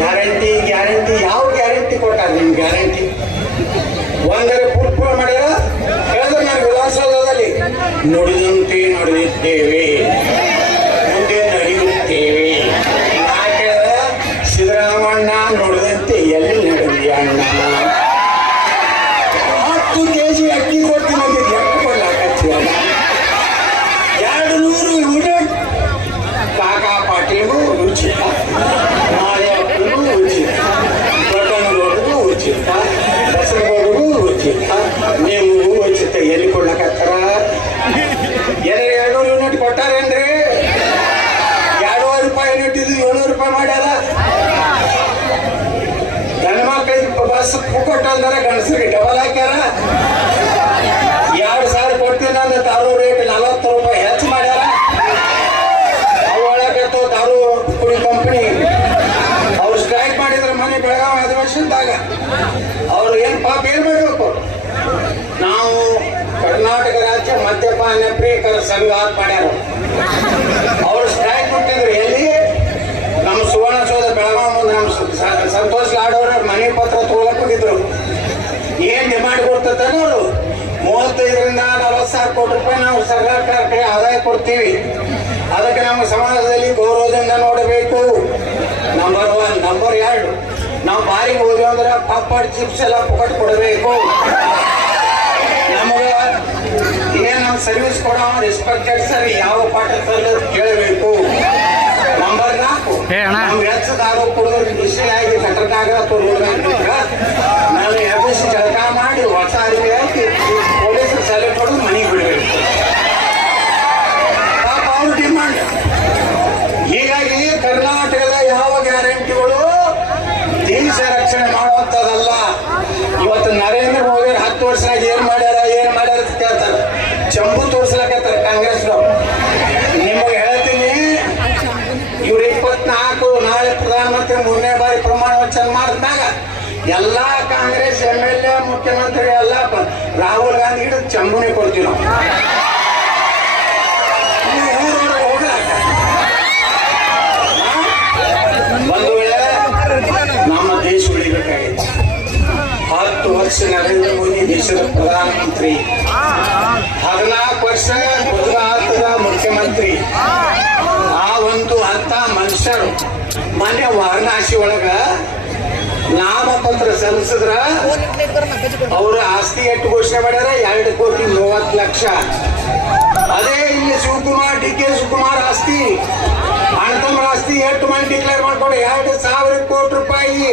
Guarantee guarantee, ಯಾವ guarantee ಕೊಟ್ಟ ನಿಮ್ ಗ್ಯಾರಂಟಿ? ಒಂದರೆ ಪುಟ್ಬಾಲ್ ಮಾಡ್ಯಾರ? ಹೇಳಿದ್ರೆ ನಾನು ವಿಧಾನಸೌಧದಲ್ಲಿ ನುಡಿದಂತೆ ನುಡಿದಿದ್ದೇವೆ. ಇದು ಏಳ್ನೂರು ರೂಪಾಯಿ ಮಾಡ್ಯಾರ? ಗಂಡ ಮಕ್ಕಳಿಗೆ ಬಸ್ ಕೊಟ್ಟ ಅಂದ್ರೆ ಗಂಡಸರಿಗೆ ಡಬಲ್ ಹಾಕ್ಯಾರ. ಎರಡು ಸಾವಿರ ಕೊಡ್ತೀನಿ ಅಂದ್ರೆ ದಾರು ರೇಟ್ ನಲವತ್ತು ರೂಪಾಯಿ ಹೆಚ್ಚು ಮಾಡ್ಯಾರ. ಅವಳಾಗತ್ತೋ ದಾರು ಕುಡಿ ಕಂಪನಿ ಅವ್ರು ಸ್ಟ್ರೈಕ್ ಮಾಡಿದ್ರೆ ಮನೆ ಬೆಳಗಾವಿ ವರ್ಷದಾಗ ಅವ್ರು ಏನ್ ಪಾಪ ಏನ್ ಮಾಡಬೇಕು? ನಾವು ಕರ್ನಾಟಕ ರಾಜ್ಯ ಮದ್ಯಪಾನ ಪ್ರಿಯಕರ ಸಂಘ ಮಾಡ್ಯಾರ. ನಮ್ಮ ಸಂತೋಷ್ ಲಾಡ್ ಅವ್ರ ಮನೆ ಪತ್ರ ತಗೊಳಕ್ ಹೋಗಿದ್ರು. ಏನ್ ಡಿಮಾಂಡ್ ಕೊಡ್ತದೆ ಅವರು? ಮೂವತ್ತೈದರಿಂದ ನಲವತ್ತು ಸಾವಿರ ಕೋಟಿ ರೂಪಾಯಿ ನಾವು ಸರ್ಕಾರಕ್ಕೆ ಆದಾಯ ಕೊಡ್ತೀವಿ. ಅದಕ್ಕೆ ನಮ್ಮ ಸಮಾಜದಲ್ಲಿ ಗೌರವದಿಂದ ನೋಡಬೇಕು. ನಂಬರ್ ಒನ್ ನಂಬರ್ ಎರಡು. ನಾವು ಬಾರಿಗೆ ಹೋದ್ವಿ ಅಂದ್ರೆ ಪಾಪಡ್ ಚಿಪ್ಸ್ ಎಲ್ಲ ಪುಕಟ್ ಕೊಡಬೇಕು. ನಮಗ ಏನ್ ನಮ್ಮ ಸರ್ವಿಸ್ ಕೊಡೋ ರೆಸ್ಪೆಕ್ಟೆಡ್ ಸರ್ ಯಾವ ಪಾಠ ಕೇಳಬೇಕು? ನಂಬರ್ ನಾಲ್ಕು. ಏ ಆರೋಪ ನಮ್ಗೆ ಹೆಚ್ಚು ದಾರು ಕುಡಿದ್ರೆ ಬಿಸಿ ಆಗಿ ಕಟ್ಟದಾಗ ನಾನು ಎಬ್ಬಿಸಿ ಜಳಕ ಮಾಡಿ ಹೊಸ ಅರಿವೆ ಹಾಕಿ ಪೊಲೀಸರು ಸಲಹೆ ಕೊಡೋದು ಮನೆಗೆ ಬಿಡಬೇಕು ಪಾಪ ಅವ್ರ ಡಿಮಾಂಡ್ ಹೀಗಾಗಿ ಕರ್ನಾಟಕದ ಯಾವ ಗ್ಯಾರಂಟಿಗಳು ದೇಶ ರಕ್ಷಣೆ ಮಾಡುವಂಥದ್ದಲ್ಲ. ಇವತ್ತು ನರೇಂದ್ರ ಮೋದಿ ಹತ್ತು ವರ್ಷ ಏನ್ ಮಾಡ್ಯಾರ ಏನ್ ಮಾಡ್ಯಾರ ಕೇಳ್ತಾರ. ಚಂಬು ತೋರ್ಸ್ಲಕತ್ತಾರ ಪ್ರಧಾನಮಂತ್ರಿ ಮೂರನೇ ಬಾರಿ ಪ್ರಮಾಣ ವಚನ ಮಾಡಿದಾಗ ಎಲ್ಲಾ ಕಾಂಗ್ರೆಸ್ ಎಂ ಎಲ್ ಎ, ಮುಖ್ಯಮಂತ್ರಿ ಎಲ್ಲ ರಾಹುಲ್ ಗಾಂಧಿ ಹಿಡಿದು ಚಂಬುನಿ ಕೊಡ್ತೀವಿ ನಾವು. ನಮ್ಮ ದೇಶ ವರ್ಷ ನರೇಂದ್ರ ಮೋದಿ ದೇಶದ ಪ್ರಧಾನಮಂತ್ರಿ. ಹದಿನಾಲ್ಕು ವರ್ಷ ಗುಜರಾತದ ಮುಖ್ಯಮಂತ್ರಿ. ಆ ಒಂದು ಹಂತ ಮನುಷ್ಯರು ಮೊನ್ನೆ ವಾರಣಾಸಿ ಒಳಗ ನಾಮಪತ್ರ ಸಲ್ಲಿಸಿದ್ರ ಅವ್ರ ಆಸ್ತಿ ಎಷ್ಟು ಘೋಷಣೆ ಮಾಡ್ಯಾರ? ಎರಡು ಕೋಟಿ ಮೂವತ್ತು ಲಕ್ಷ. ಅದೇ ಇಲ್ಲಿ ಶಿವಕುಮಾರ್, ಡಿ ಕೆ ಶಿವಕುಮಾರ್ ಆಸ್ತಿ. ಅಣ್ತಮ್ಮರ ಆಸ್ತಿ ಎಷ್ಟು ಮಂದಿ ಡಿಕ್ಲೇರ್ ಮಾಡ್ಕೊಂಡು ಎರಡು ಸಾವಿರ ಕೋಟಿ ರೂಪಾಯಿ